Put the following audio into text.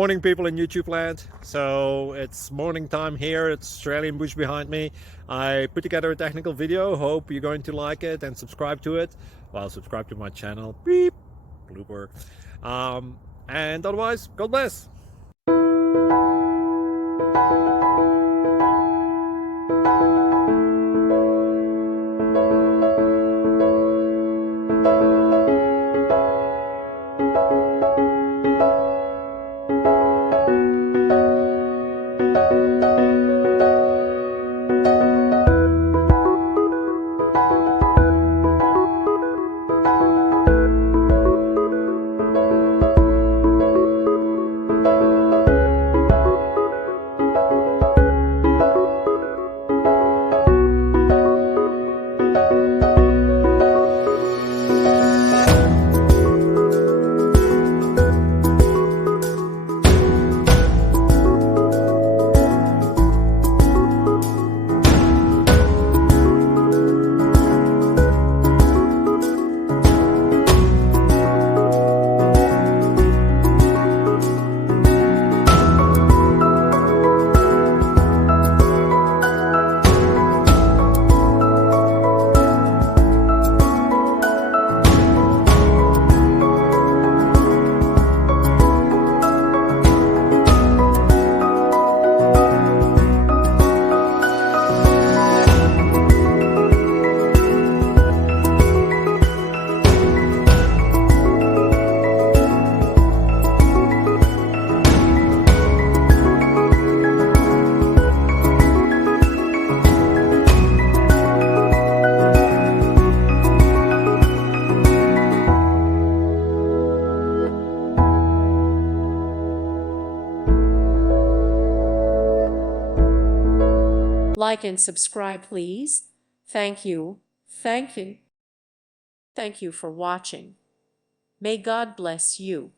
Morning, people in YouTube land. So it's morning time here. It's Australian bush behind me. I put together a technical video. Hope you're going to like it and subscribe to it. Well, subscribe to my channel. Beep. Blooper. And otherwise, God bless. Like and subscribe, please. Thank you. Thank you. Thank you for watching. May God bless you.